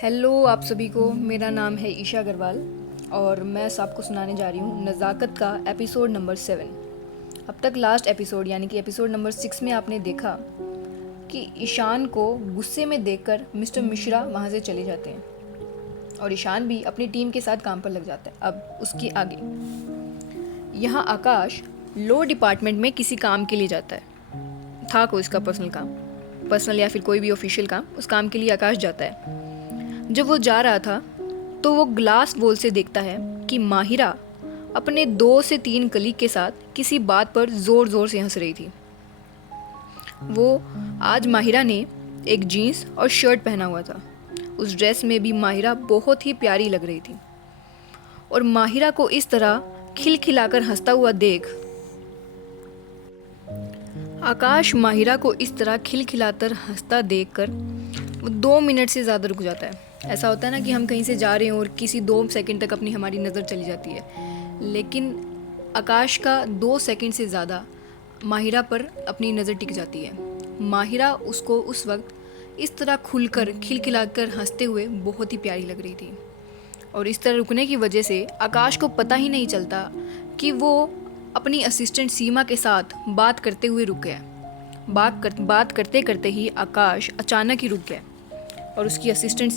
Hello आप सभी को। मेरा नाम है ईशा अग्रवाल और मैं आपको सुनाने जा रही हूँ नज़ाकत का एपिसोड नंबर 7। अब तक लास्ट एपिसोड यानी कि एपिसोड नंबर 6 में आपने देखा कि ईशान को गुस्से में देखकर मिस्टर मिश्रा वहाँ से चले जाते हैं और ईशान भी अपनी टीम के साथ काम पर लग जाता है। अब उसके आगे यहाँ आकाश लॉ डिपार्टमेंट में किसी काम के लिए जाता है। था कोई इसका पर्सनल या फिर कोई भी ऑफिशियल काम, उस काम के लिए आकाश जाता है। जब वो जा रहा था तो वो ग्लास वॉल से देखता है कि माहिरा अपने 2 से 3 कलीग के साथ किसी बात पर ज़ोर ज़ोर से हंस रही थी। आज माहिरा ने एक जीन्स और शर्ट पहना हुआ था। उस ड्रेस में भी माहिरा बहुत ही प्यारी लग रही थी और माहिरा को इस तरह खिलखिलाकर हंसता हुआ देख आकाश माहिरा को इस तरह खिलखिलाकर हंसता देखकर वो 2 मिनट से ज़्यादा रुक जाता है। ऐसा होता है ना कि हम कहीं से जा रहे हैं और किसी 2 सेकंड तक हमारी नज़र चली जाती है, लेकिन आकाश का 2 सेकंड से ज़्यादा माहिरा पर अपनी नज़र टिक जाती है। माहिरा उसको उस वक्त इस तरह खुलकर खिलखिलाकर हंसते हुए बहुत ही प्यारी लग रही थी और इस तरह रुकने की वजह से आकाश को पता ही नहीं चलता कि वो अपनी असिस्टेंट सीमा के साथ बात करते हुए रुक गया। बात करते करते ही आकाश अचानक ही रुक गया और उसकी असिस्टेंट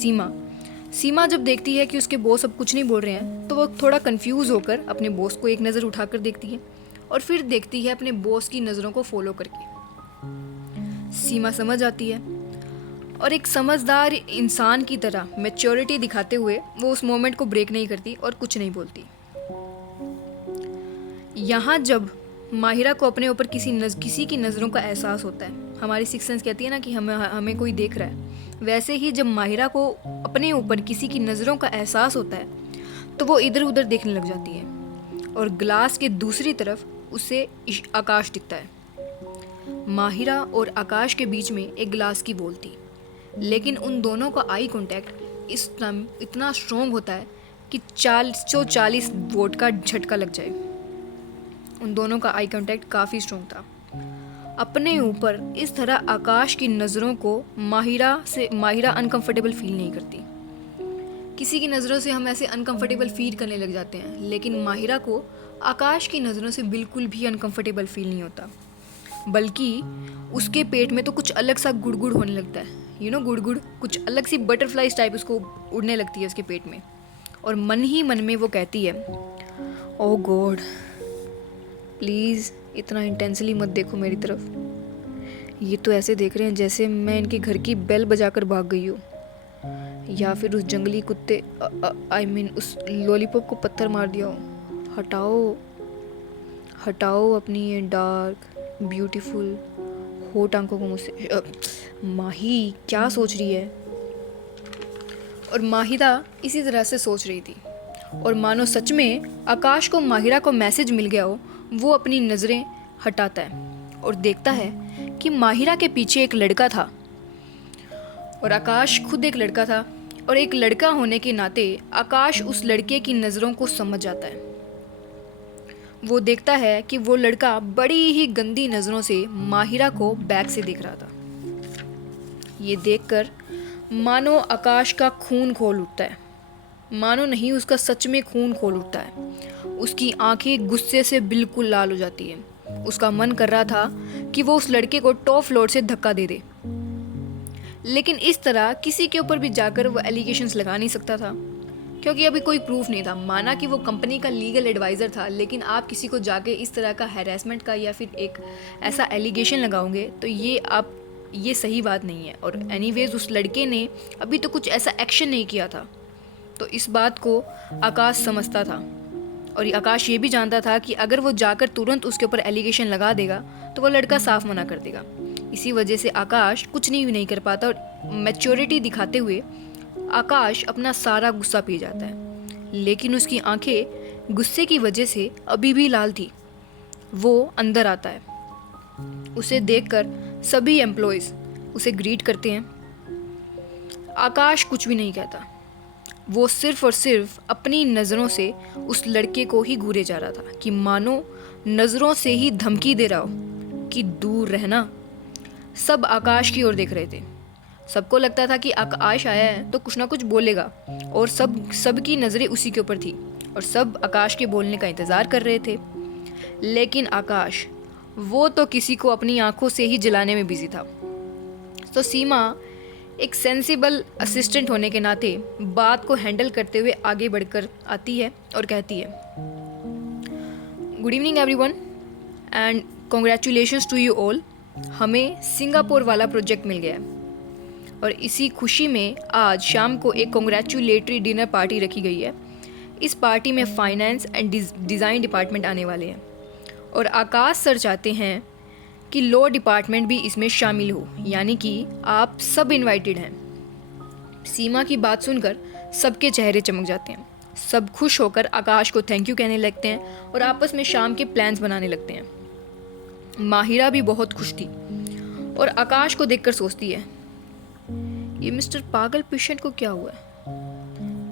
सीमा जब देखती है कि उसके बॉस अब कुछ नहीं बोल रहे हैं तो वो थोड़ा कंफ्यूज होकर अपने बॉस को एक नज़र उठाकर देखती है और फिर देखती है अपने बॉस की नज़रों को फॉलो करके। सीमा समझ आती है और एक समझदार इंसान की तरह मैच्योरिटी दिखाते हुए वो उस मोमेंट को ब्रेक नहीं करती और कुछ नहीं बोलती। यहाँ जब माहिरा को अपने ऊपर किसी की नज़रों का एहसास होता है, हमारी सिक्स सेंस कहती है ना कि हमें कोई देख रहा है, वैसे ही जब माहिरा को अपने ऊपर किसी की नज़रों का एहसास होता है तो वो इधर उधर देखने लग जाती है और ग्लास के दूसरी तरफ उसे आकाश दिखता है। माहिरा और आकाश के बीच में एक ग्लास की वॉल थी, लेकिन उन दोनों का आई कांटेक्ट इतना स्ट्रॉन्ग होता है कि 440 वोट का झटका लग जाए। उन दोनों का आई कांटेक्ट काफ़ी स्ट्रॉन्ग था। अपने ऊपर इस तरह आकाश की नज़रों को माहिरा अनकंफर्टेबल फील नहीं करती। किसी की नज़रों से हम ऐसे अनकंफर्टेबल फील करने लग जाते हैं, लेकिन माहिरा को आकाश की नज़रों से बिल्कुल भी अनकंफर्टेबल फील नहीं होता, बल्कि उसके पेट में तो कुछ अलग सा गुड़गुड़ होने लगता है। गुड़गुड़, कुछ अलग सी बटरफ्लाइज टाइप उसको उड़ने लगती है उसके पेट में और मन ही मन में वो कहती है, ओह गॉड प्लीज़ इतना इंटेंसली मत देखो मेरी तरफ। ये तो ऐसे देख रहे हैं जैसे मैं इनके घर की बेल बजाकर भाग गई हूँ, या फिर उस जंगली कुत्ते उस लॉलीपॉप को पत्थर मार दिया हो। हटाओ अपनी ये डार्क ब्यूटीफुल होट आंखों को मुझसे। माही क्या सोच रही है? और माहिरा इसी तरह से सोच रही थी और मानो सच में आकाश को माहिरा को मैसेज मिल गया हो। वो अपनी नज़रें हटाता है और देखता है कि माहिरा के पीछे एक लड़का था और आकाश खुद एक लड़का था और एक लड़का होने के नाते आकाश उस लड़के की नज़रों को समझ जाता है। वो देखता है कि वो लड़का बड़ी ही गंदी नज़रों से माहिरा को बैक से देख रहा था। ये देखकर मानो आकाश का खून खोल उठता है, मानो नहीं उसका सच में खून खोल उठता है। उसकी आंखें गुस्से से बिल्कुल लाल हो जाती है। उसका मन कर रहा था कि वो उस लड़के को टॉप फ्लोर से धक्का दे दे, लेकिन इस तरह किसी के ऊपर भी जाकर वो एलिगेशंस लगा नहीं सकता था क्योंकि अभी कोई प्रूफ नहीं था। माना कि वो कंपनी का लीगल एडवाइज़र था, लेकिन आप किसी को जाके इस तरह का हैरेसमेंट का या फिर एक ऐसा एलिगेशन लगाओगे तो ये सही बात नहीं है। और एनीवेज उस लड़के ने अभी तो कुछ ऐसा एक्शन नहीं किया था, तो इस बात को आकाश समझता था और आकाश ये भी जानता था कि अगर वो जाकर तुरंत उसके ऊपर एलिगेशन लगा देगा तो वो लड़का साफ मना कर देगा। इसी वजह से आकाश कुछ नहीं कर पाता और मैच्योरिटी दिखाते हुए आकाश अपना सारा गुस्सा पी जाता है, लेकिन उसकी आंखें गुस्से की वजह से अभी भी लाल थी। वो अंदर आता है, उसे देखकर सभी एम्प्लॉयज़ उसे ग्रीट करते हैं। आकाश कुछ भी नहीं कहता, वो सिर्फ और सिर्फ अपनी नज़रों से उस लड़के को ही घूरे जा रहा था कि मानो नज़रों से ही धमकी दे रहा हो कि दूर रहना। सब आकाश की ओर देख रहे थे। सबको लगता था कि आकाश आया है तो कुछ ना कुछ बोलेगा, और सबकी नज़रें उसी के ऊपर थी और सब आकाश के बोलने का इंतज़ार कर रहे थे। लेकिन आकाश, वो तो किसी को अपनी आंखों से ही जलाने में बिजी था। तो सीमा एक सेंसिबल असिस्टेंट होने के नाते बात को हैंडल करते हुए आगे बढ़कर आती है और कहती है, good evening everyone and congratulations to you all. हमें सिंगापुर वाला प्रोजेक्ट मिल गया है और इसी खुशी में आज शाम को एक कॉन्ग्रेचुलेटरी डिनर पार्टी रखी गई है। इस पार्टी में फाइनेंस एंड डिज़ाइन डिपार्टमेंट आने वाले हैं और आकाश सर चाहते हैं कि लॉ डिपार्टमेंट भी इसमें शामिल हो, यानी कि आप सब इनवाइटेड हैं। सीमा की बात सुनकर सबके चेहरे चमक जाते हैं। सब खुश होकर आकाश को थैंक यू कहने लगते हैं और आपस में शाम के प्लान्स बनाने लगते हैं। माहिरा भी बहुत खुश थी और आकाश को देखकर सोचती है, ये मिस्टर पागल पेशेंट को क्या हुआ है?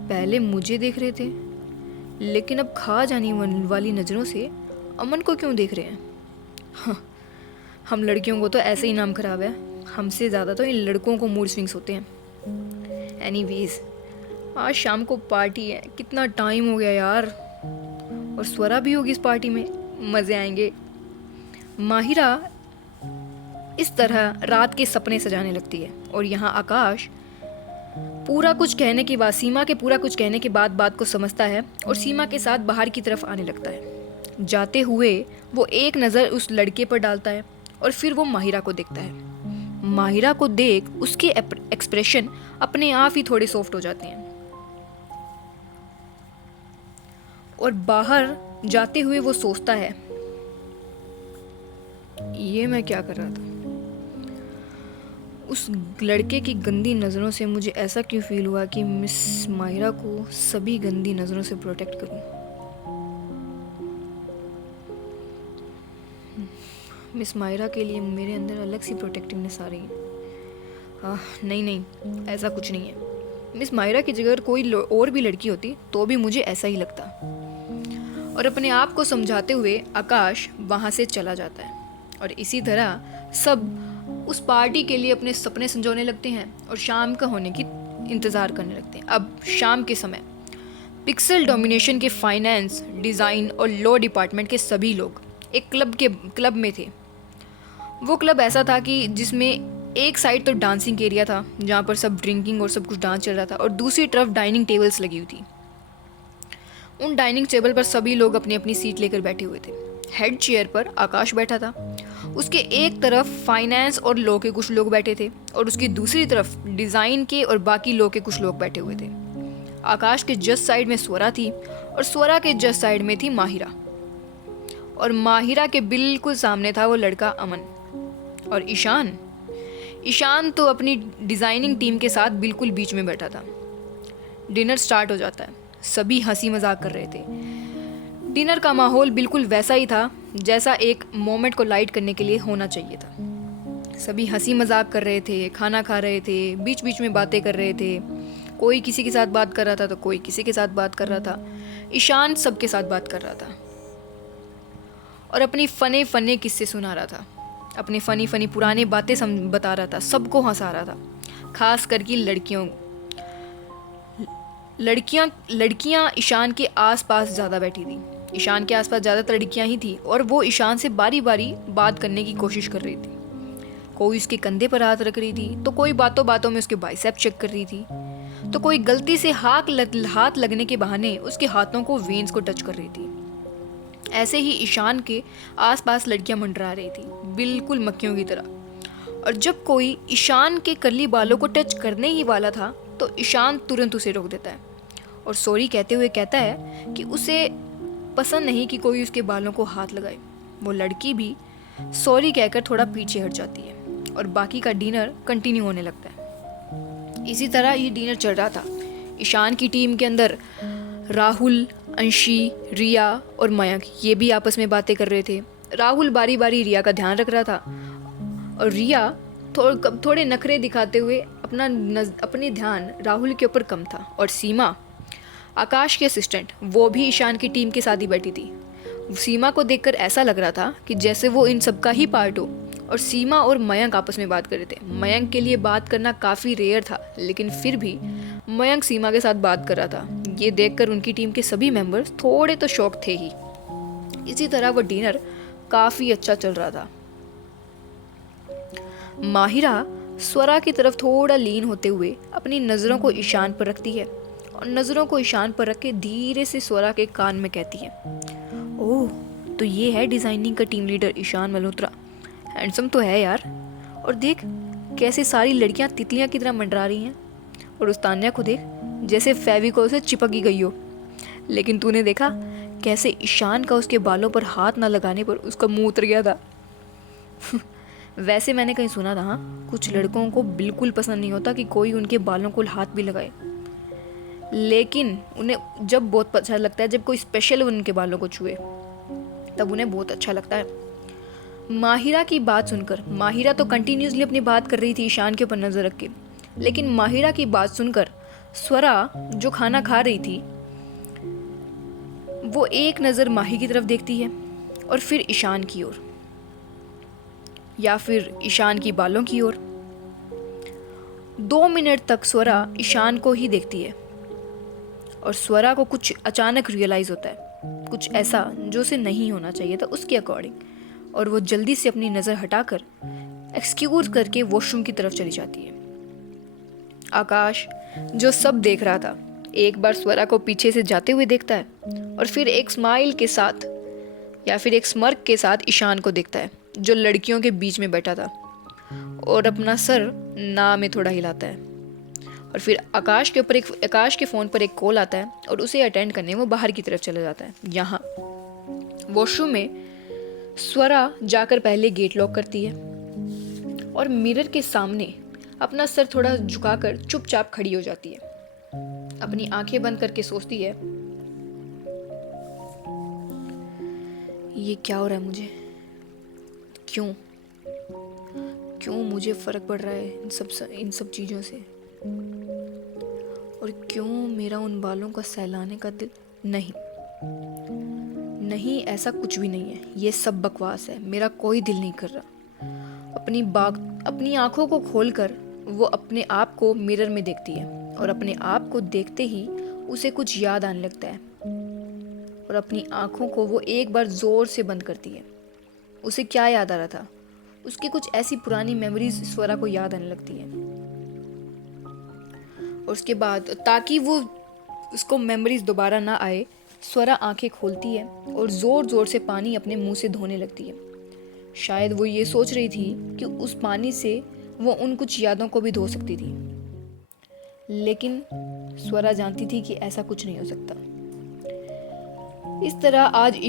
पहले मुझे देख रहे थे, लेकिन अब खा जाने वाली नज़रों से अमन को क्यों देख रहे हैं? हाँ, हम लड़कियों को तो ऐसे ही नाम खराब है, हमसे ज़्यादा तो इन लड़कों को मूड स्विंग्स होते हैं। एनीवेज, आज शाम को पार्टी है, कितना टाइम हो गया यार, और स्वरा भी होगी इस पार्टी में, मज़े आएंगे। माहिरा इस तरह रात के सपने सजाने लगती है और यहाँ आकाश पूरा कुछ कहने के बाद, सीमा के पूरा कुछ कहने के बाद बात को समझता है और सीमा के साथ बाहर की तरफ आने लगता है। जाते हुए वो एक नज़र उस लड़के पर डालता है और फिर वो माहिरा को देखता है। माहिरा को देख उसके एक्सप्रेशन अपने आप ही थोड़े सॉफ्ट हो जाते हैं और बाहर जाते हुए वो सोचता है, ये मैं क्या कर रहा था? उस लड़के की गंदी नज़रों से मुझे ऐसा क्यों फील हुआ कि मिस माहिरा को सभी गंदी नज़रों से प्रोटेक्ट करूं। मिस माहिरा के लिए मेरे अंदर अलग सी प्रोटेक्टिवनेस आ रही है। नहीं, ऐसा कुछ नहीं है। मिस माहिरा की जगह कोई और भी लड़की होती तो भी मुझे ऐसा ही लगता। और अपने आप को समझाते हुए आकाश वहाँ से चला जाता है और इसी तरह सब उस पार्टी के लिए अपने सपने संजोने लगते हैं और शाम का होने की इंतज़ार करने लगते हैं। अब शाम के समय पिक्सल डोमिनेशन के फाइनेंस, डिज़ाइन और लॉ डिपार्टमेंट के सभी लोग एक क्लब में थे। वो क्लब ऐसा था कि जिसमें एक साइड तो डांसिंग एरिया था जहाँ पर सब ड्रिंकिंग और सब कुछ डांस चल रहा था, और दूसरी तरफ डाइनिंग टेबल्स लगी हुई थी। उन डाइनिंग टेबल पर सभी लोग अपनी अपनी सीट लेकर बैठे हुए थे। हेड चेयर पर आकाश बैठा था, उसके एक तरफ फाइनेंस और लॉ के कुछ लोग बैठे थे और उसकी दूसरी तरफ डिज़ाइन के और बाकी लॉ के कुछ लोग बैठे हुए थे। आकाश के जस्ट साइड में स्वरा थी और स्वरा के जस्ट साइड में थी माहिरा, और माहिरा के बिल्कुल सामने था वो लड़का अमन। और ईशान तो अपनी डिज़ाइनिंग टीम के साथ बिल्कुल बीच में बैठा था। डिनर स्टार्ट हो जाता है, सभी हंसी मजाक कर रहे थे। डिनर का माहौल बिल्कुल वैसा ही था जैसा एक मोमेंट को लाइट करने के लिए होना चाहिए था। सभी हंसी मजाक कर रहे थे, खाना खा रहे थे, बीच बीच में बातें कर रहे थे। कोई किसी के साथ बात कर रहा था तो कोई किसी के साथ बात कर रहा था। ईशान सबके साथ बात कर रहा था और अपनी फने किस्से सुना रहा था, अपनी फनी पुरानी बातें बता रहा था, सबको हंसा रहा था। खास करके लड़कियां ईशान के आसपास ज़्यादा बैठी थी। ईशान के आसपास ज़्यादातर लड़कियां ही थी और वो ईशान से बारी बारी बात करने की कोशिश कर रही थी। कोई उसके कंधे पर हाथ रख रही थी तो कोई बातों बातों में उसके बाइसेप चेक कर रही थी, तो कोई गलती से हाथ लगने के बहाने उसके हाथों को वेन्स को टच कर रही थी। ऐसे ही ईशान के आसपास लड़कियां मंडरा रही थी, बिल्कुल मक्खियों की तरह। और जब कोई ईशान के कर्ली बालों को टच करने ही वाला था तो ईशान तुरंत उसे रोक देता है और सॉरी कहते हुए कहता है कि उसे पसंद नहीं कि कोई उसके बालों को हाथ लगाए। वो लड़की भी सॉरी कहकर थोड़ा पीछे हट जाती है और बाकी का डिनर कंटिन्यू होने लगता है। इसी तरह ये डिनर चल रहा था। ईशान की टीम के अंदर राहुल, अंशी, रिया और मयंक ये भी आपस में बातें कर रहे थे। राहुल बारी बारी रिया का ध्यान रख रहा था और रिया थोड़े नखरे दिखाते हुए अपने ध्यान राहुल के ऊपर कम था। और सीमा, आकाश की असिस्टेंट, वो भी ईशान की टीम के साथ ही बैठी थी। सीमा को देखकर ऐसा लग रहा था कि जैसे वो इन सब का ही पार्ट हो और सीमा और मयंक आपस में बात कर रहे थे। मयंक के लिए बात करना काफ़ी रेयर था, लेकिन फिर भी मयंक सीमा के साथ बात कर रहा था। ये देखकर उनकी टीम के सभी मेंबर्स थोड़े तो शॉक थे ही। इसी तरह वो डिनर काफ़ी अच्छा चल रहा था। माहिरा स्वरा की तरफ थोड़ा लीन होते हुए अपनी नज़रों को ईशान पर रखती है और नज़रों को ईशान पर रख के धीरे से स्वरा के कान में कहती है, ओह, तो ये है डिज़ाइनिंग का team leader Ishaan Malhotra. Handsome तो है यार, और देख कैसे सारी लड़कियां तितलियां की तरह मंडरा रही हैं, और उस तान्या को देख जैसे फेविकोल से चिपकी गई हो। लेकिन तूने देखा कैसे ईशान का उसके बालों पर हाथ ना लगाने पर उसका मुंह उतर गया था। वैसे मैंने कहीं सुना था, हाँ, कुछ लड़कों को बिल्कुल पसंद नहीं होता कि कोई उनके बालों को हाथ भी लगाए, लेकिन उन्हें जब बहुत अच्छा लगता है जब कोई स्पेशल उनके बालों को छुए, तब उन्हें बहुत अच्छा लगता है। माहिरा की बात सुनकर, माहिरा तो कंटिन्यूसली अपनी बात कर रही थी ईशान के ऊपर नजर रख के, लेकिन माहिरा की बात सुनकर स्वरा जो खाना खा रही थी वो एक नज़र माही की तरफ देखती है और फिर ईशान की ओर, या फिर ईशान की बालों की ओर। 2 मिनट तक स्वरा ईशान को ही देखती है और स्वरा को कुछ अचानक रियलाइज होता है, कुछ ऐसा जो उसे नहीं होना चाहिए था उसके अकॉर्डिंग, और वो जल्दी से अपनी नज़र हटाकर एक्सक्यूज करके वॉशरूम की तरफ चली जाती है। आकाश, जो सब देख रहा था, एक बार स्वरा को पीछे से जाते हुए देखता है और फिर एक स्माइल के साथ या फिर एक स्मर्क के साथ ईशान को देखता है जो लड़कियों के बीच में बैठा था, और अपना सर ना में थोड़ा हिलाता है। और फिर आकाश के फ़ोन पर एक कॉल आता है और उसे अटेंड करने वो बाहर की तरफ चला जाता है। यहाँ वॉशरूम में स्वरा जाकर पहले गेट लॉक करती है और मिरर के सामने अपना सर थोड़ा झुकाकर चुपचाप खड़ी हो जाती है। अपनी आंखें बंद करके सोचती है, ये क्या हो रहा है मुझे, क्यों क्यों मुझे फ़र्क पड़ रहा है इन सब चीज़ों से, और क्यों मेरा उन बालों का सहलाने का दिल नहीं, नहीं, ऐसा कुछ भी नहीं है, ये सब बकवास है, मेरा कोई दिल नहीं कर रहा। अपनी आंखों को खोलकर वो अपने आप को मिरर में देखती है और अपने आप को देखते ही उसे कुछ याद आने लगता है और अपनी आंखों को वो एक बार जोर से बंद करती है। उसे क्या याद आ रहा था, उसकी कुछ ऐसी पुरानी मेमोरीज स्वरा को याद आने लगती है, और उसके बाद ताकि वो उसको मेमोरीज दोबारा ना आए, स्वरा आंखें खोलती है और ज़ोर ज़ोर से पानी अपने मुंह से धोने लगती है। शायद वो ये सोच रही थी कि उस पानी से वो उन कुछ यादों को भी धो सकती थी, लेकिन स्वरा जानती थी कि ऐसा कुछ नहीं हो सकता। इस तरह आज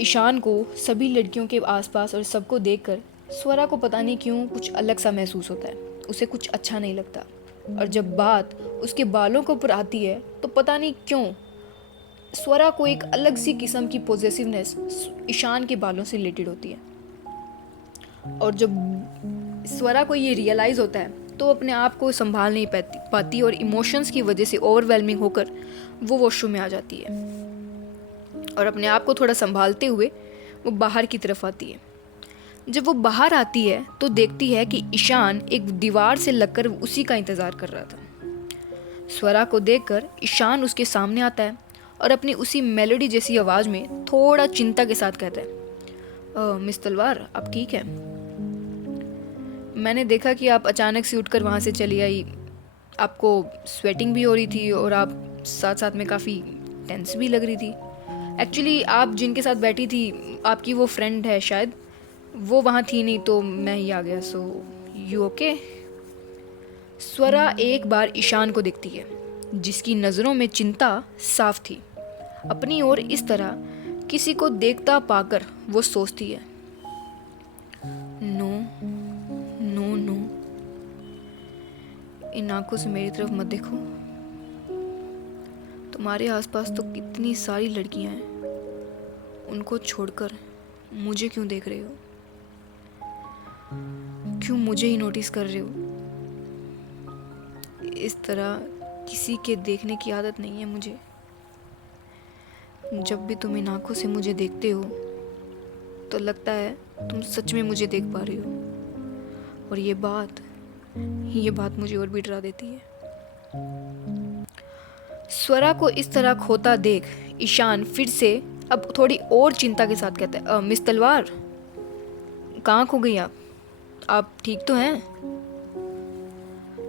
ईशान को सभी लड़कियों के आसपास और सबको देखकर स्वरा को पता नहीं क्यों कुछ अलग सा महसूस होता है, उसे कुछ अच्छा नहीं लगता। और जब बात उसके बालों के ऊपर आती है तो पता नहीं क्यों स्वरा को एक अलग सी किस्म की पॉजिटिवनेस ईशान के बालों से रिलेटेड होती है। और जब स्वरा को ये रियलाइज़ होता है तो अपने आप को संभाल नहीं पाती और इमोशंस की वजह से ओवरवेलमिंग होकर वो वॉशरूम में आ जाती है और अपने आप को थोड़ा संभालते हुए वो बाहर की तरफ आती है। जब वो बाहर आती है तो देखती है कि ईशान एक दीवार से लगकर उसी का इंतज़ार कर रहा था। स्वरा को देखकर ईशान उसके सामने आता है और अपनी उसी मेलोडी जैसी आवाज़ में थोड़ा चिंता के साथ कहता है, मिस तलवार, आप ठीक है? मैंने देखा कि आप अचानक से उठकर वहाँ से चली आई, आपको स्वेटिंग भी हो रही थी और आप साथ साथ में काफ़ी टेंस भी लग रही थी। एक्चुअली आप जिनके साथ बैठी थी, आपकी वो फ्रेंड है शायद, वो वहाँ थी नहीं तो मैं ही आ गया। So you okay? स्वरा एक बार ईशान को देखती है जिसकी नज़रों में चिंता साफ थी। अपनी ओर इस तरह किसी को देखता पाकर वो सोचती है, नो नो नो, इन आंखों से मेरी तरफ मत देखो। तुम्हारे आसपास तो कितनी सारी लड़कियां हैं, उनको छोड़कर मुझे क्यों देख रहे हो? क्यों मुझे ही नोटिस कर रहे हो? इस तरह किसी के देखने की आदत नहीं है मुझे। जब भी तुम इन आंखों से मुझे देखते हो तो लगता है तुम सच में मुझे देख पा रही हो। और ये बात मुझे और भी डरा देती है। स्वरा को इस तरह खोता देख ईशान फिर से अब थोड़ी और चिंता के साथ कहता है, मिस तलवार, कहाँ खो गई आप ठीक तो हैं?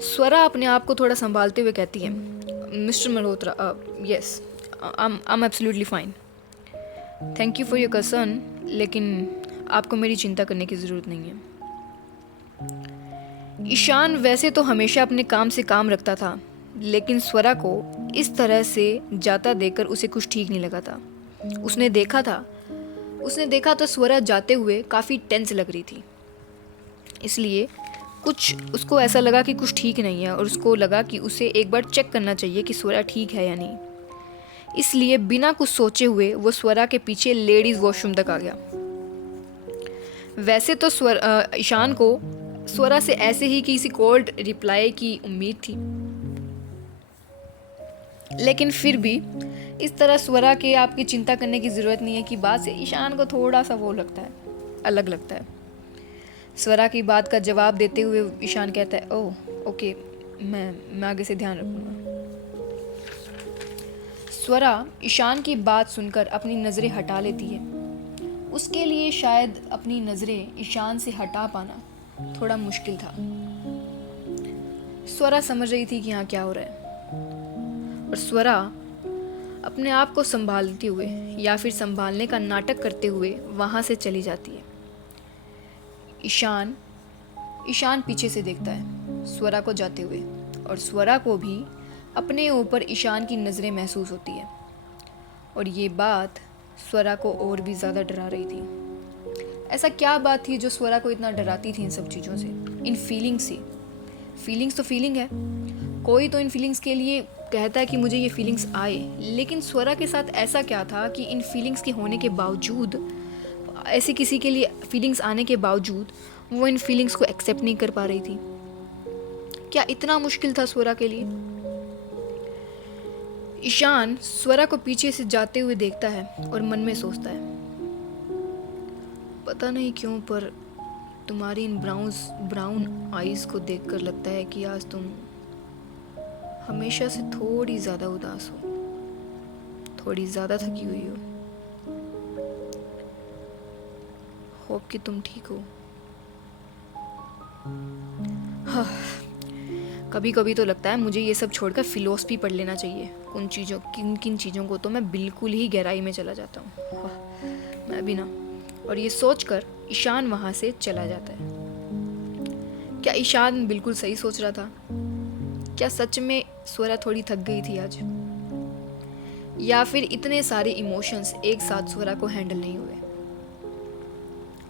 स्वरा अपने आप को थोड़ा संभालते हुए कहती है, mister Malhotra, yes, I am absolutely fine, thank you for your concern, लेकिन आपको मेरी चिंता करने की ज़रूरत नहीं है। ईशान वैसे तो हमेशा अपने काम से काम रखता था, लेकिन स्वरा को इस तरह से जाता देखकर उसे कुछ ठीक नहीं लगा था। उसने देखा था स्वरा जाते हुए काफ़ी टेंस लग रही थी, इसलिए कुछ उसको ऐसा लगा कि कुछ ठीक नहीं है और उसको लगा कि उसे एक बार चेक करना चाहिए कि स्वरा ठीक है या नहीं। इसलिए बिना कुछ सोचे हुए वो स्वरा के पीछे लेडीज़ वॉशरूम तक आ गया। वैसे तो ईशान को स्वरा से ऐसे ही किसी कोल्ड रिप्लाई की उम्मीद थी, लेकिन फिर भी इस तरह स्वरा के आपकी चिंता करने की ज़रूरत नहीं है कि बात से ईशान को थोड़ा सा वो लगता है, अलग लगता है। स्वरा की बात का जवाब देते हुए ईशान कहता है, ओह ओके, मैं आगे से ध्यान रखूँगा। स्वरा ईशान की बात सुनकर अपनी नज़रें हटा लेती है। उसके लिए शायद अपनी नज़रें ईशान से हटा पाना थोड़ा मुश्किल था। स्वरा समझ रही थी कि यहाँ क्या हो रहा है, और स्वरा अपने आप को संभालते हुए या फिर संभालने का नाटक करते हुए वहाँ से चली जाती है। ईशान पीछे से देखता है स्वरा को जाते हुए, और स्वरा को भी अपने ऊपर ईशान की नज़रें महसूस होती है, और ये बात स्वरा को और भी ज़्यादा डरा रही थी। ऐसा क्या बात थी जो स्वरा को इतना डराती थी इन सब चीज़ों से, इन फीलिंग्स से? फीलिंग्स तो फीलिंग है, कोई तो इन फीलिंग्स के लिए कहता है कि मुझे ये फीलिंग्स आए, लेकिन स्वरा के साथ ऐसा क्या था कि इन फीलिंग्स के होने के बावजूद, ऐसे किसी के लिए फीलिंग्स आने के बावजूद वो इन फीलिंग्स को एक्सेप्ट नहीं कर पा रही थी? क्या इतना मुश्किल था स्वरा के लिए? ईशान स्वरा को पीछे से जाते हुए देखता है और मन में सोचता है, पता नहीं क्यों पर तुम्हारी इन ब्राउन आईज को देखकर लगता है कि आज तुम हमेशा से थोड़ी ज़्यादा उदास हो, थोड़ी ज़्यादा थकी हुई हो। होप कि तुम ठीक हो। हाँ, कभी कभी तो लगता है मुझे ये सब छोड़कर फिलोसफी पढ़ लेना चाहिए। किन चीज़ों को तो मैं बिल्कुल ही गहराई में चला जाता हूँ। हाँ, मैं भी ना। और ये सोचकर ईशान वहाँ से चला जाता है। क्या ईशान बिल्कुल सही सोच रहा था? क्या सच में स्वरा थोड़ी थक गई थी आज, या फिर इतने सारे इमोशंस एक साथ स्वरा को हैंडल नहीं हुए?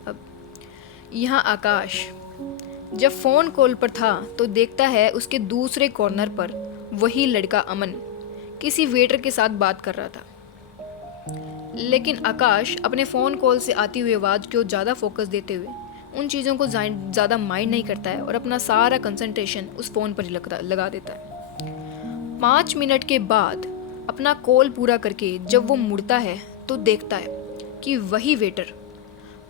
अब यहाँ आकाश जब फ़ोन कॉल पर था तो देखता है उसके दूसरे कॉर्नर पर वही लड़का अमन किसी वेटर के साथ बात कर रहा था। लेकिन आकाश अपने फ़ोन कॉल से आती हुई आवाज़ को ज़्यादा फोकस देते हुए उन चीज़ों को ज़्यादा माइंड नहीं करता है और अपना सारा कंसंट्रेशन उस फ़ोन पर ही लगा देता है। 5 मिनट के बाद अपना कॉल पूरा करके जब वो मुड़ता है तो देखता है कि वही वेटर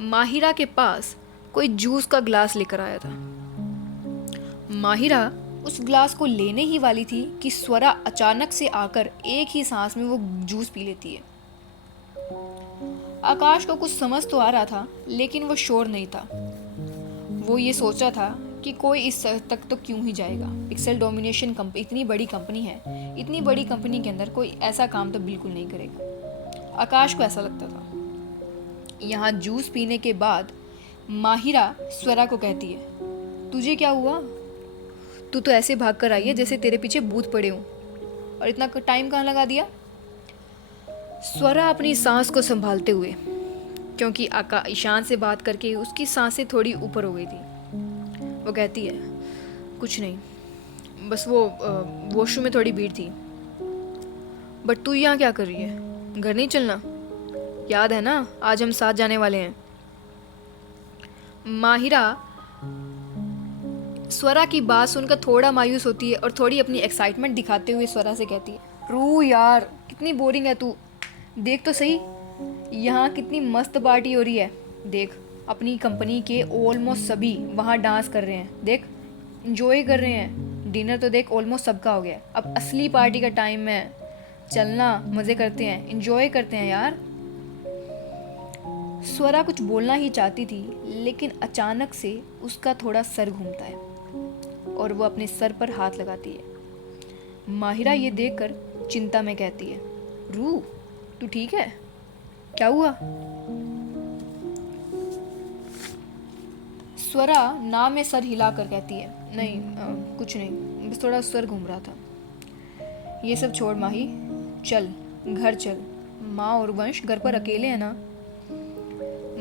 माहिरा के पास कोई जूस का ग्लास लेकर आया था। माहिरा उस ग्लास को लेने ही वाली थी कि स्वरा अचानक से आकर एक ही सांस में वो जूस पी लेती है। आकाश को कुछ समझ तो आ रहा था, लेकिन वो श्योर नहीं था। वो ये सोचा था कि कोई इस तक तो क्यों ही जाएगा। एक्सेल डोमिनेशन कंपनी इतनी बड़ी कंपनी है, इतनी बड़ी कंपनी के अंदर कोई ऐसा काम तो बिल्कुल नहीं करेगा। आकाश को ऐसा लगता था। यहाँ जूस पीने के बाद माहिरा स्वरा को कहती है, तुझे क्या हुआ? तू तो ऐसे भाग कर आई है जैसे तेरे पीछे भूत पड़े हों, और इतना टाइम कहाँ लगा दिया? स्वरा अपनी सांस को संभालते हुए, क्योंकि ईशान से बात करके उसकी सांसें थोड़ी ऊपर हो गई थी, वो कहती है, कुछ नहीं, बस वो वॉशरूम में थोड़ी भीड़ थी। बट तू यहाँ क्या कर रही है? घर नहीं चलना? याद है ना आज हम साथ जाने वाले हैं। माहिरा स्वरा की बात सुनकर थोड़ा मायूस होती है और थोड़ी अपनी एक्साइटमेंट दिखाते हुए स्वरा से कहती है, रू यार कितनी बोरिंग है तू, देख तो सही यहाँ कितनी मस्त पार्टी हो रही है। देख अपनी कंपनी के ऑलमोस्ट सभी वहाँ डांस कर रहे हैं, देख इंजॉय कर रहे हैं। डिनर तो देख ऑलमोस्ट सबका हो गया, अब असली पार्टी का टाइम है, चलना मज़े करते हैं, इंजॉय करते हैं यार। स्वरा कुछ बोलना ही चाहती थी, लेकिन अचानक से उसका थोड़ा सर घूमता है और वो अपने सर पर हाथ लगाती है। माहिरा ये देखकर चिंता में कहती है, रू तू ठीक है, क्या हुआ? स्वरा ना में सर हिलाकर कहती है, नहीं कुछ नहीं, बस थोड़ा सर घूम रहा था। ये सब छोड़ माही, चल घर चल, माँ और वंश घर पर अकेले हैं ना।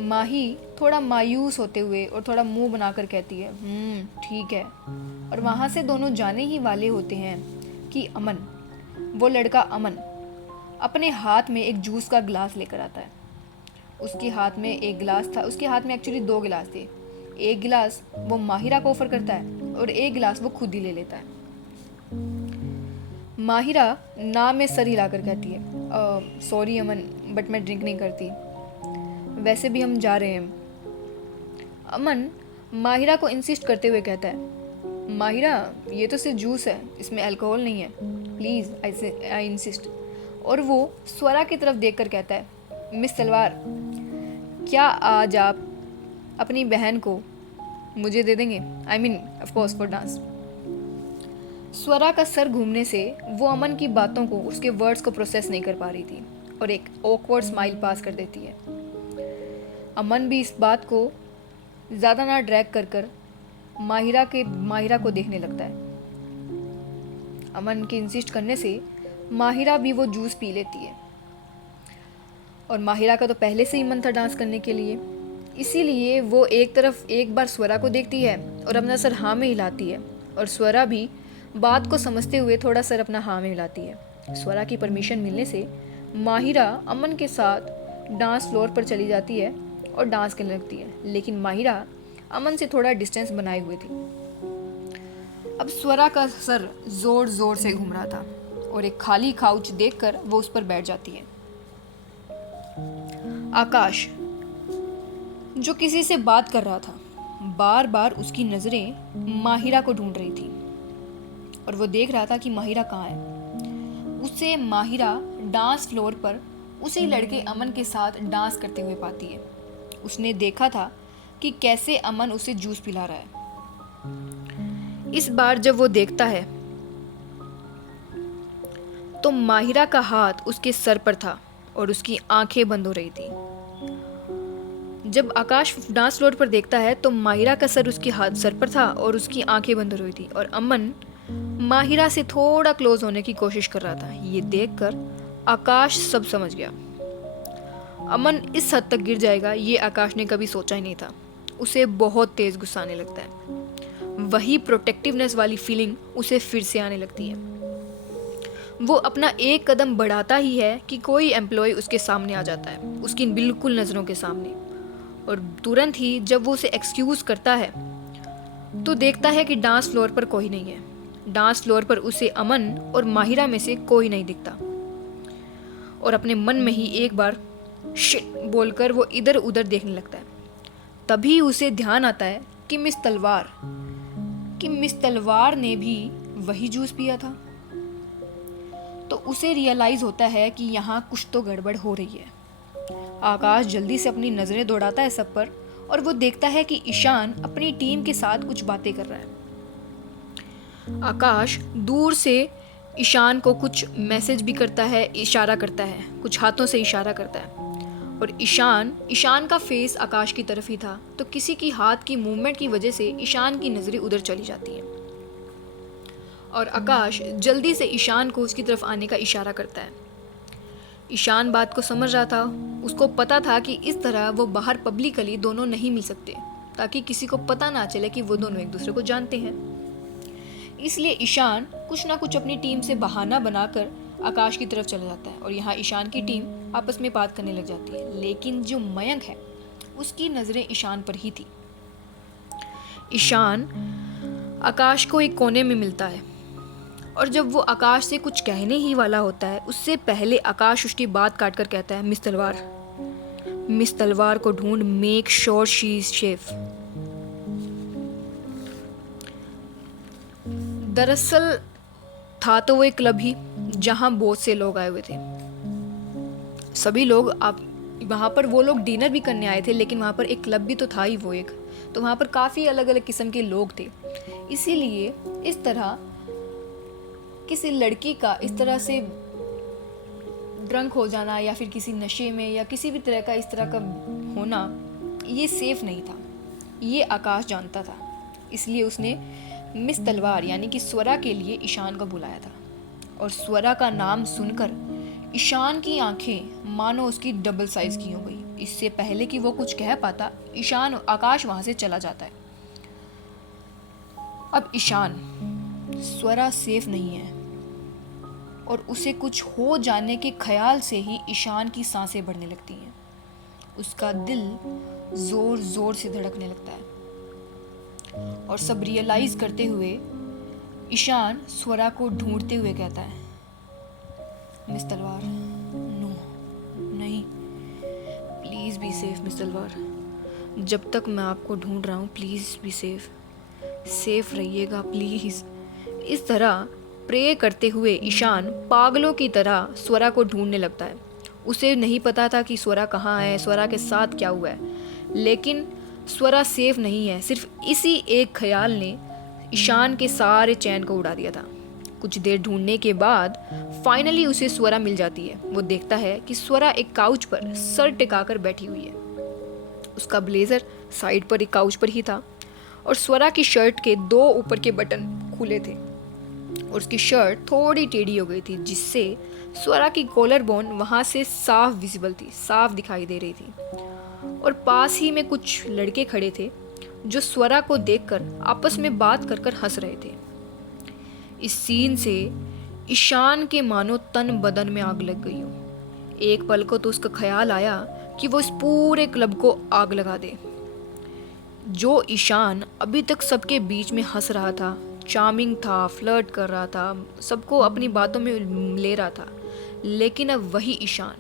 माही थोड़ा मायूस होते हुए और थोड़ा मुंह बनाकर कहती है, ठीक है। और वहाँ से दोनों जाने ही वाले होते हैं कि अमन, वो लड़का अमन, अपने हाथ में एक जूस का गिलास लेकर आता है। उसके हाथ में एक गिलास था, उसके हाथ में एक्चुअली 2 गिलास थे। एक गिलास वो माहिरा को ऑफर करता है और एक गिलास वो खुद ही ले लेता है। माहिरा ना में सर हिलाकर कहती है, सॉरी अमन, बट मैं ड्रिंक नहीं करती, वैसे भी हम जा रहे हैं। अमन माहिरा को इंसिस्ट करते हुए कहता है, माहिरा ये तो सिर्फ जूस है, इसमें अल्कोहल नहीं है, प्लीज़ आई इंसिस्ट। और वो स्वरा की तरफ देखकर कहता है, मिस तलवार, क्या आज आप अपनी बहन को मुझे दे देंगे? I mean of course for dance. Swara का सर घूमने से वो अमन की बातों को, उसके वर्ड्स को प्रोसेस नहीं कर पा रही थी और एक ऑकवर्ड स्माइल पास कर देती है। अमन भी इस बात को ज़्यादा ना ड्रैग कर कर माहिरा को देखने लगता है। अमन के इंसिस्ट करने से माहिरा भी वो जूस पी लेती है और माहिरा का तो पहले से ही मन था डांस करने के लिए, इसीलिए वो एक तरफ एक बार स्वरा को देखती है और अपना सर हाँ में हिलाती है और स्वरा भी बात को समझते हुए थोड़ा सर अपना हाँ में हिलाती है। स्वरा की परमिशन मिलने से माहिरा अमन के साथ डांस फ्लोर पर चली जाती है और डांस करने लगती है, लेकिन माहिरा अमन से थोड़ा डिस्टेंस बनाए हुए थी। अब स्वरा का सर जोर जोर से घूम रहा था और एक खाली काउच देखकर वो उस पर बैठ जाती है। आकाश, जो किसी से बात कर रहा था, बार बार उसकी नजरें माहिरा को ढूंढ रही थी और वो देख रहा था कि माहिरा कहाँ है। उसे माहिरा डांस फ्लोर पर उसी लड़के अमन के साथ डांस करते हुए पाती है। उसने देखा था कि कैसे अमन उसे जूस पिला रहा है। इस बार जब वो देखता है तो माहिरा का हाथ उसके सर पर था और उसकी आंखें बंद हो रही थी। जब आकाश डांस फ्लोर पर देखता है तो माहिरा का सर उसके हाथ सर पर था और उसकी आंखें बंद हो रही थी और अमन माहिरा से थोड़ा क्लोज होने की कोशिश कर रहा था। ये देखकर आकाश सब समझ गया। अमन इस हद तक गिर जाएगा ये आकाश ने कभी सोचा ही नहीं था। उसे बहुत तेज गुस्सा आने लगता है। वही प्रोटेक्टिवनेस वाली फीलिंग उसे फिर से आने लगती है। वो अपना एक कदम बढ़ाता ही है कि कोई एम्प्लॉय उसके सामने आ जाता है, उसकी बिल्कुल नज़रों के सामने, और तुरंत ही जब वो उसे एक्सक्यूज़ करता है तो देखता है कि डांस फ्लोर पर कोई नहीं है। डांस फ्लोर पर उसे अमन और माहिरा में से कोई नहीं दिखता और अपने मन में ही एक बार शिट बोलकर वो इधर उधर देखने लगता है। तभी उसे ध्यान आता है कि मिस तलवार ने भी वही जूस पिया था। तो उसे रियलाइज होता है कि यहाँ कुछ तो गड़बड़ हो रही है। आकाश जल्दी से अपनी नज़रें दौड़ाता है सब पर और वो देखता है कि ईशान अपनी टीम के साथ कुछ बातें कर रहा है। आकाश दूर से ईशान को कुछ मैसेज भी करता है, इशारा करता है, कुछ हाथों से इशारा करता है और ईशान का फेस आकाश की तरफ ही था, तो किसी की हाथ की मूवमेंट की वजह से ईशान की नज़रें उधर चली जाती हैं और आकाश जल्दी से ईशान को उसकी तरफ आने का इशारा करता है। ईशान बात को समझ रहा था। उसको पता था कि इस तरह वो बाहर पब्लिकली दोनों नहीं मिल सकते ताकि किसी को पता ना चले कि वो दोनों एक दूसरे को जानते हैं। इसलिए ईशान कुछ ना कुछ अपनी टीम से बहाना बनाकर आकाश की तरफ चला जाता है और यहाँ ईशान की टीम आपस में बात करने लग जाती है, लेकिन जो मयंक है उसकी नज़रें ईशान पर ही थी। ईशान आकाश को एक कोने में मिलता है और जब वो आकाश से कुछ कहने ही वाला होता है उससे पहले आकाश उसकी बात काट कर कहता है, मिस तलवार, मिस तलवार को ढूंढ, make sure she is safe. दरअसल था तो वो एक क्लब ही जहां बहुत से लोग आए हुए थे। सभी लोग आप वहाँ पर वो लोग डिनर भी करने आए थे, लेकिन वहाँ पर एक क्लब भी तो था ही वो एक। तो वहाँ पर काफ़ी अलग अलग किस्म के लोग थे। इसीलिए इस तरह किसी लड़की का इस तरह से ड्रंक हो जाना या फिर किसी नशे में या किसी भी तरह का इस तरह का होना, ये सेफ नहीं था। ये आकाश जानता था। इसलिए उसने मिस तलवार यानी कि स्वरा के लिए ईशान को बुलाया था। और स्वरा का नाम सुनकर ईशान की आंखें मानो उसकी डबल साइज की हो गई। इससे पहले कि वो कुछ कह पाता, आकाश वहां से चला जाता है। अब ईशान, स्वरा सेफ नहीं है और उसे कुछ हो जाने के ख्याल से ही ईशान की सांसें बढ़ने लगती हैं। उसका दिल जोर जोर से धड़कने लगता है और सब रियलाइज करते हुए ईशान स्वरा को ढूंढते हुए कहता है, मिस तलवार, नो, नहीं, प्लीज़ बी सेफ मिस तलवार। जब तक मैं आपको ढूंढ रहा हूँ, प्लीज़ बी सेफ रहिएगा प्लीज़। इस तरह प्रे करते हुए ईशान पागलों की तरह स्वरा को ढूंढने लगता है। उसे नहीं पता था कि स्वरा कहाँ है, स्वरा के साथ क्या हुआ है, लेकिन स्वरा सेफ नहीं है। सिर्फ इसी एक ख्याल ने ईशान के सारे चैन को उड़ा दिया था। कुछ देर ढूंढने के बाद फाइनली उसे स्वरा मिल जाती है। वो देखता है कि स्वरा एक काउच पर सर टिकाकर बैठी हुई है। उसका ब्लेजर साइड पर एक काउच पर ही था और स्वरा की शर्ट के 2 ऊपर के बटन खुले थे और उसकी शर्ट थोड़ी टेढ़ी हो गई थी, जिससे स्वरा की कॉलर बोन वहां से साफ विजिबल थी, साफ दिखाई दे रही थी। और पास ही में कुछ लड़के खड़े थे जो स्वरा को देखकर आपस में बात कर हंस रहे थे। इस सीन से ईशान के मानो तन बदन में आग लग गई हो। एक पल को तो उसका ख्याल आया कि वो इस पूरे क्लब को आग लगा दे। जो ईशान अभी तक सबके बीच में हंस रहा था, चार्मिंग था, फ्लर्ट कर रहा था, सबको अपनी बातों में ले रहा था, लेकिन अब वही ईशान,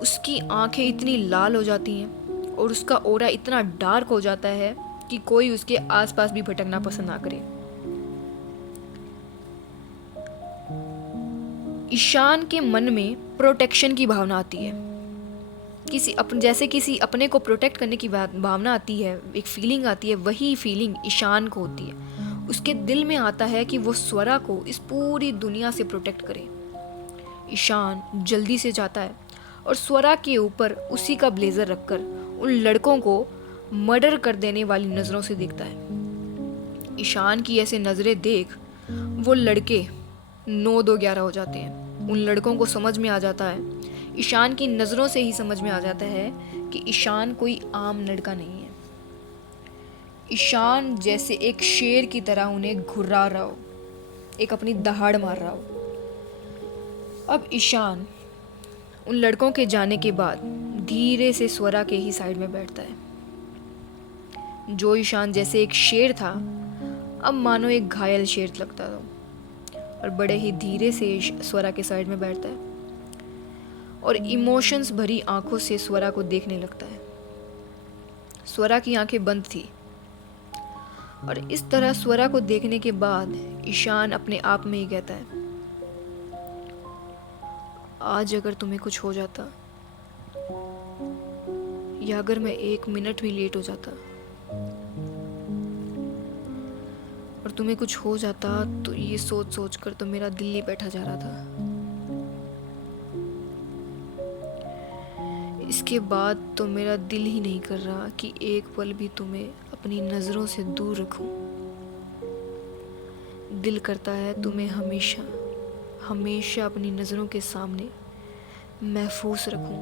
उसकी आंखें इतनी लाल हो जाती हैं और उसका ऑरा इतना डार्क हो जाता है कि कोई उसके आसपास भी भटकना पसंद ना करे। ईशान के मन में प्रोटेक्शन की भावना आती है। जैसे किसी अपने को प्रोटेक्ट करने की भावना आती है, एक फीलिंग आती है, वही फीलिंग ईशान को होती है। उसके दिल में आता है कि वो स्वरा को इस पूरी दुनिया से प्रोटेक्ट करे। ईशान जल्दी से जाता है और स्वरा के ऊपर उसी का ब्लेजर रखकर उन लड़कों को मर्डर कर देने वाली नज़रों से देखता है। ईशान की ऐसे नज़रें देख वो लड़के 9-2-11 हो जाते हैं। उन लड़कों को समझ में आ जाता है, ईशान की नज़रों से ही समझ में आ जाता है कि ईशान कोई आम लड़का नहीं है। ईशान जैसे एक शेर की तरह उन्हें घुर्रा रहा हो, एक अपनी दहाड़ मार रहा हो। अब ईशान उन लड़कों के जाने के बाद धीरे से स्वरा के ही साइड में बैठता है। जो ईशान जैसे एक शेर था, अब मानो एक घायल शेर लगता था और बड़े ही धीरे से स्वरा के साइड में बैठता है और इमोशंस भरी आंखों से स्वरा को देखने लगता है। स्वरा की आंखें बंद थी और इस तरह स्वरा को देखने के बाद ईशान अपने आप में ही कहता है, आज अगर तुम्हें कुछ हो जाता या अगर मैं 1 मिनट भी लेट हो जाता और तुम्हें कुछ हो जाता, तो ये सोच सोच कर तो मेरा दिल ही बैठा जा रहा था। इसके बाद तो मेरा दिल ही नहीं कर रहा कि एक पल भी तुम्हें अपनी नज़रों से दूर रखूं। दिल करता है तुम्हें हमेशा हमेशा अपनी नज़रों के सामने महफूज रखूं।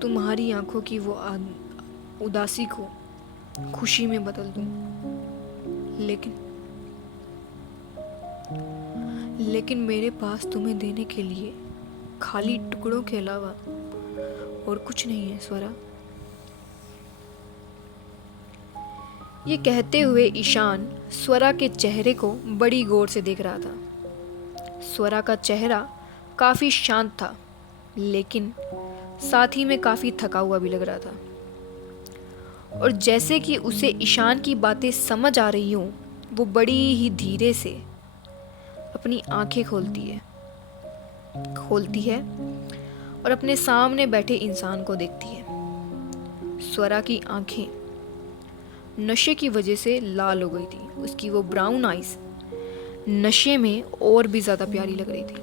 तुम्हारी आंखों की वो उदासी को खुशी में बदल दूं। लेकिन मेरे पास तुम्हें देने के लिए खाली टुकड़ों के अलावा और कुछ नहीं है स्वरा। ये कहते हुए ईशान स्वरा के चेहरे को बड़ी गौर से देख रहा था। स्वरा का चेहरा काफी शांत था, लेकिन साथ ही में काफ़ी थका हुआ भी लग रहा था। और जैसे कि उसे ईशान की बातें समझ आ रही हों, वो बड़ी ही धीरे से अपनी आंखें खोलती है और अपने सामने बैठे इंसान को देखती है। स्वरा की आंखें नशे की वजह से लाल हो गई थी। उसकी वो ब्राउन आइज नशे में और भी ज़्यादा प्यारी लग रही थी।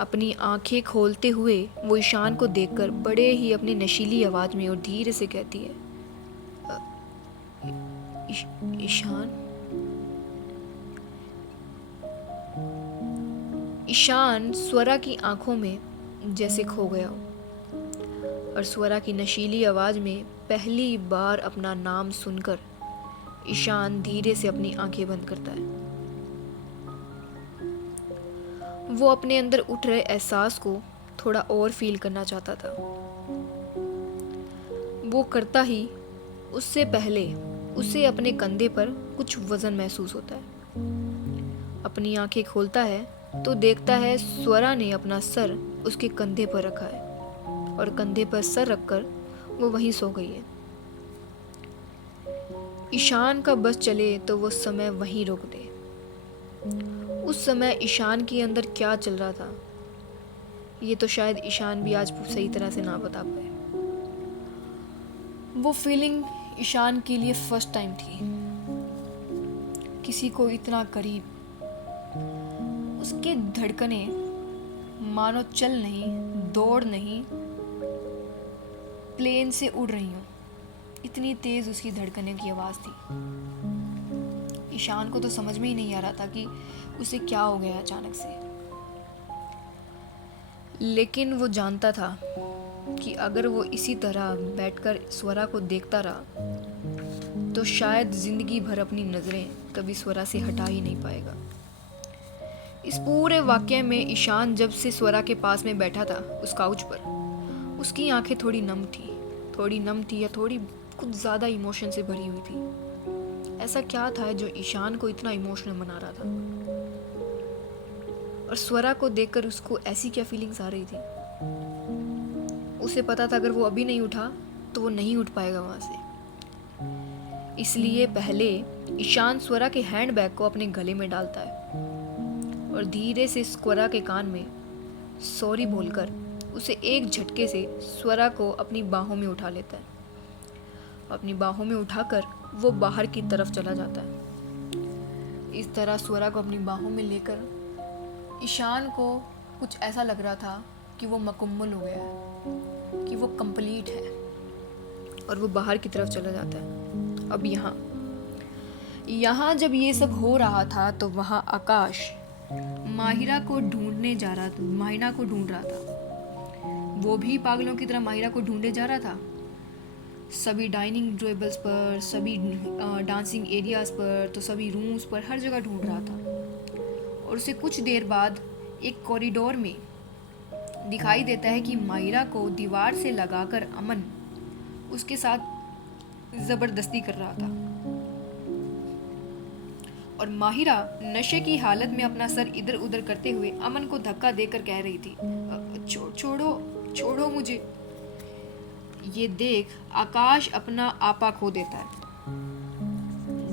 अपनी आंखें खोलते हुए वो ईशान को देखकर बड़े ही अपनी नशीली आवाज़ में और धीरे से कहती है, "अ, ईशान।" ईशान स्वरा की आंखों में जैसे खो गया हो और स्वरा की नशीली आवाज़ में पहली बार अपना नाम सुनकर ईशान धीरे से अपनी आंखें बंद करता है। वो अपने अंदर उठ रहे एहसास को थोड़ा और फील करना चाहता था। वो करता ही उससे पहले उसे अपने कंधे पर कुछ वज़न महसूस होता है। अपनी आंखें खोलता है तो देखता है स्वरा ने अपना सर उसके कंधे पर रखा है और कंधे पर सर रखकर वो वहीं सो गई है। ईशान का बस चले तो वो समय वहीं रोक दे। उस समय ईशान के अंदर क्या चल रहा था, ये तो शायद ईशान भी आज सही तरह से ना बता पाए। वो फीलिंग ईशान के लिए फर्स्ट टाइम थी। किसी को इतना करीब, उसके धड़कने मानो चल नहीं, दौड़ नहीं, प्लेन से उड़ रही हूँ। इतनी तेज उसकी धड़कने की आवाज़ थी। ईशान को तो समझ में ही नहीं आ रहा था कि उसे क्या हो गया अचानक से। लेकिन वो जानता था कि अगर वो इसी तरह बैठकर स्वरा को देखता रहा तो शायद जिंदगी भर अपनी नज़रें कभी स्वरा से हटा ही नहीं पाएगा। इस पूरे वाक़ये में ईशान जब से स्वरा के पास में बैठा था उस काउच पर, उसकी आंखें थोड़ी नम थी या थोड़ी कुछ ज़्यादा इमोशन से भरी हुई थी। ऐसा क्या था जो ईशान को इतना इमोशनल बना रहा था? और स्वरा को देखकर उसको ऐसी क्या फीलिंग्स आ रही थी? उसे पता था अगर वो अभी नहीं उठा तो वो नहीं उठ पाएगा वहाँ से। इसलिए पहले ईशान स्वरा के हैंडबैग को अपने गले में डालता है और धीरे से स्वरा के कान में सॉरी बोलकर उसे एक झटके से स्वरा को अपनी बाहों में उठा लेता है। अपनी बाहों में उठाकर वो बाहर की तरफ चला जाता है। इस तरह स्वरा को अपनी बाहों में लेकर ईशान को कुछ ऐसा लग रहा था कि वो मुकम्मल हो गया है, कि वो कंप्लीट है, और वो बाहर की तरफ चला जाता है। अब यहाँ जब ये सब हो रहा था तो वहाँ आकाश माहिरा को ढूंढ रहा था। वो भी पागलों की तरह माहिरा को ढूंढने जा रहा था। सभी डाइनिंग टेबल्स पर, सभी डांसिंग एरियाज पर, तो सभी रूम्स पर, हर जगह ढूंढ रहा था। और उसे कुछ देर बाद एक कॉरिडोर में दिखाई देता है कि माहिरा को दीवार से लगाकर अमन उसके साथ ज़बरदस्ती कर रहा था। और माहिरा नशे की हालत में अपना सर इधर उधर करते हुए अमन को धक्का देकर कह रही थी, छोड़ो मुझे। ये देख आकाश अपना आपा खो देता है।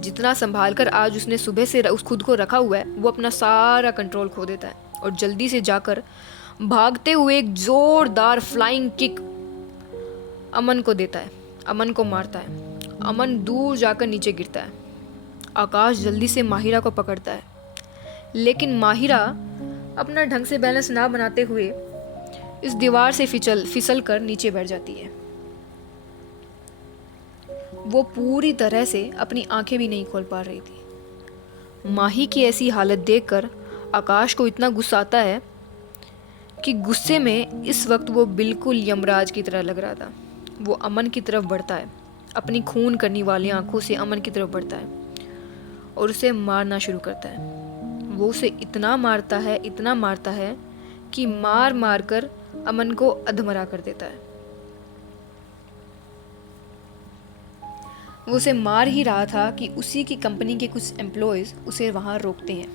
जितना संभाल कर आज उसने सुबह से उस खुद को रखा हुआ है, वो अपना सारा कंट्रोल खो देता है और जल्दी से जाकर भागते हुए एक जोरदार फ्लाइंग किक अमन को देता है। अमन को मारता है। अमन दूर जाकर नीचे गिरता है। आकाश जल्दी से माहिरा को पकड़ता है, लेकिन माहिरा अपना ढंग से बैलेंस ना बनाते हुए इस दीवार से फिसल कर नीचे बैठ जाती है। वो पूरी तरह से अपनी आंखें भी नहीं खोल पा रही थी। माही की ऐसी हालत देखकर आकाश को इतना गुस्सा आता है कि गुस्से में इस वक्त वो बिल्कुल यमराज की तरह लग रहा था। वो अमन की तरफ बढ़ता है, अपनी खून करने वाली आंखों से अमन की तरफ बढ़ता है और उसे मारना शुरू करता है। वो उसे इतना मारता है कि मार कर अमन को अधमरा कर देता है। वो उसे मार ही रहा था कि उसी की कंपनी के कुछ एम्प्लॉयज़ उसे वहाँ रोकते हैं।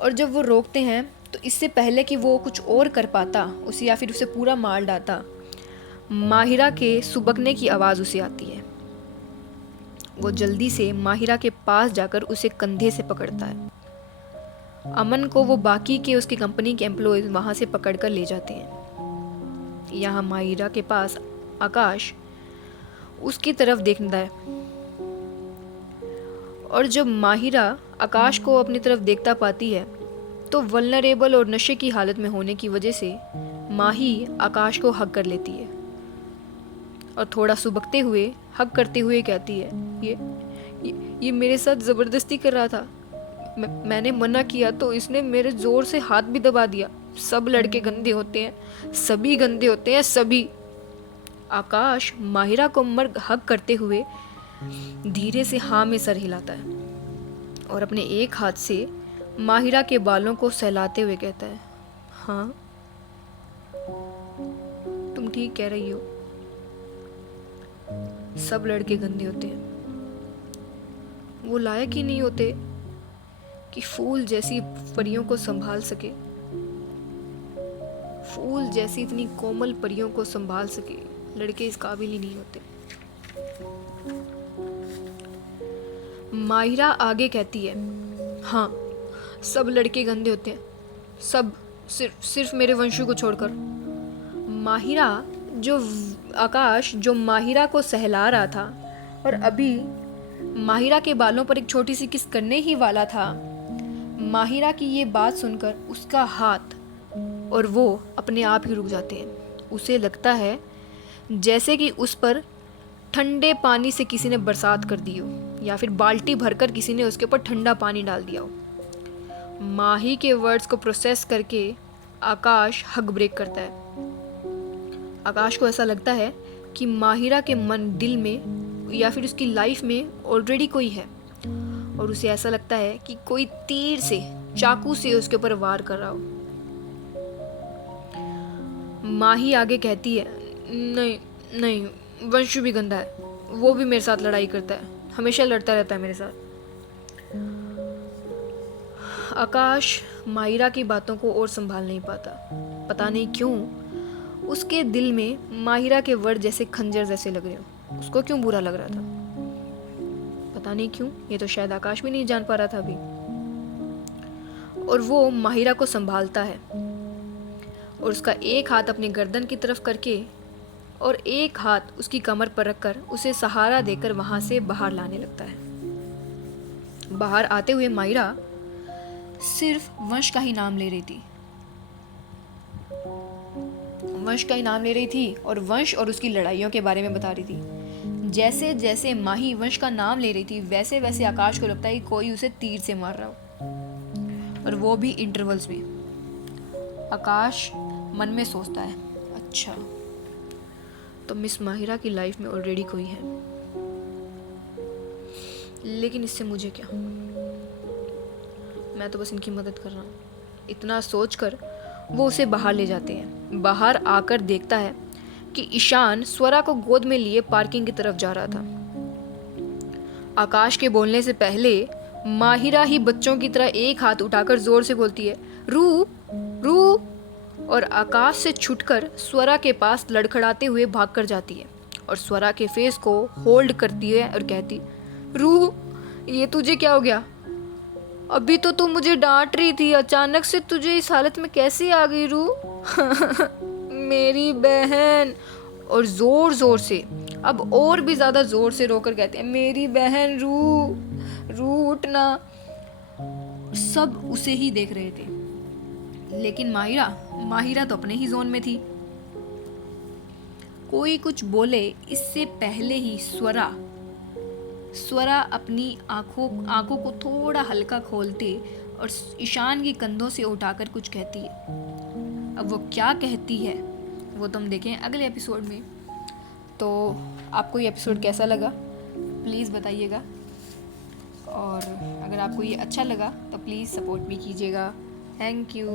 और जब वो रोकते हैं तो इससे पहले कि वो कुछ और कर पाता उसे या फिर उसे पूरा मार डालता, माहिरा के सुबकने की आवाज़ उसे आती है। वो जल्दी से माहिरा के पास जाकर उसे कंधे से पकड़ता है। अमन को वो बाकी के उसकी कंपनी के एम्प्लॉयज वहाँ से पकड़ कर ले जाते हैं। यहाँ माहिरा के पास आकाश उसकी तरफ देखता है, और जब माहिरा आकाश को अपनी तरफ देखता पाती है तो वल्नरेबल और नशे की हालत में होने की वजह से माही आकाश को हग कर लेती है और थोड़ा सुबकते हुए हग करते हुए कहती है, ये मेरे साथ ज़बरदस्ती कर रहा था। मैंने मना किया तो इसने मेरे ज़ोर से हाथ भी दबा दिया। सब लड़के गंदे होते हैं, सभी गंदे होते हैं, सभी। आकाश माहिरा को मर हग करते हुए धीरे से हाँ में सर हिलाता है और अपने एक हाथ से माहिरा के बालों को सहलाते हुए कहता है, हाँ तुम ठीक कह रही हो, सब लड़के गंदे होते हैं। वो लायक ही नहीं होते कि फूल जैसी परियों को संभाल सके, फूल जैसी इतनी कोमल परियों को संभाल सके। लड़के इस काबिल ही नहीं होते। माहिरा आगे कहती है, हाँ सब लड़के गंदे होते हैं, सब, सिर्फ मेरे वंशु को छोड़कर। आकाश जो माहिरा को सहला रहा था और अभी माहिरा के बालों पर एक छोटी सी किस करने ही वाला था, माहिरा की ये बात सुनकर उसका हाथ और वो अपने आप ही रुक जाते हैं। उसे लगता है जैसे कि उस पर ठंडे पानी से किसी ने बरसात कर दी हो या फिर बाल्टी भरकर किसी ने उसके ऊपर ठंडा पानी डाल दिया हो। माही के वर्ड्स को प्रोसेस करके आकाश हग ब्रेक करता है। आकाश को ऐसा लगता है कि माहिरा के मन, दिल में या फिर उसकी लाइफ में ऑलरेडी कोई है, और उसे ऐसा लगता है कि कोई तीर से, चाकू से उसके ऊपर वार कर रहा हो। माही आगे कहती है, नहीं, वंशु भी गंदा है, वो भी मेरे साथ लड़ाई करता है, हमेशा लड़ता रहता है मेरे साथ। आकाश माहिरा की बातों को और संभाल नहीं पाता। पता नहीं क्यों उसके दिल में माहिरा के वर्ड जैसे खंजर जैसे लग रहे हो। उसको क्यों बुरा लग रहा था, पता नहीं क्यों। ये तो शायद आकाश भी नहीं जान पा रहा था अभी। और वो माहिरा को संभालता है और उसका एक हाथ अपनी गर्दन की तरफ करके और एक हाथ उसकी कमर पर रखकर उसे सहारा देकर वहां से बाहर लाने लगता है। बाहर आते हुए माहिरा सिर्फ वंश का ही नाम ले रही थी, वंश का ही नाम ले रही थी और वंश और उसकी लड़ाइयों के बारे में बता रही थी। जैसे जैसे माही वंश का नाम ले रही थी वैसे वैसे आकाश को लगता है कि कोई उसे तीर से मार रहा हो, और वो भी इंटरवल्स में। आकाश मन में सोचता है, अच्छा तो मिस माहिरा की लाइफ में ऑलरेडी कोई है, लेकिन इससे मुझे क्या, मैं तो बस इनकी मदद कर रहा हूँ। इतना सोचकर वो उसे बाहर ले जाते हैं। बाहर आकर देखता है कि ईशान स्वरा को गोद में लिए पार्किंग की तरफ जा रहा था। आकाश के बोलने से पहले माहिरा ही बच्चों की तरह एक हाथ उठाकर जोर से बोलती है, रू रू, और आकाश से छूटकर स्वरा के पास लड़खड़ाते हुए भागकर जाती है और स्वरा के फेस को होल्ड करती है और कहती, रू ये तुझे क्या हो गया? अभी तो तू मुझे डांट रही थी, अचानक से तुझे इस हालत में कैसे आ गई रू? मेरी बहन। और जोर जोर से, अब और भी ज्यादा जोर से रोकर कहते हैं, मेरी बहन रू, रू उठना। सब उसे ही देख रहे थे, लेकिन माहिरा तो अपने ही जोन में थी। कोई कुछ बोले इससे पहले ही स्वरा अपनी आंखों को थोड़ा हल्का खोलते और ईशान की कंधों से उठाकर कुछ कहती है। अब वो क्या कहती है वो तुम देखें अगले एपिसोड में। तो आपको ये एपिसोड कैसा लगा प्लीज़ बताइएगा, और अगर आपको ये अच्छा लगा तो प्लीज़ सपोर्ट भी कीजिएगा। Thank you.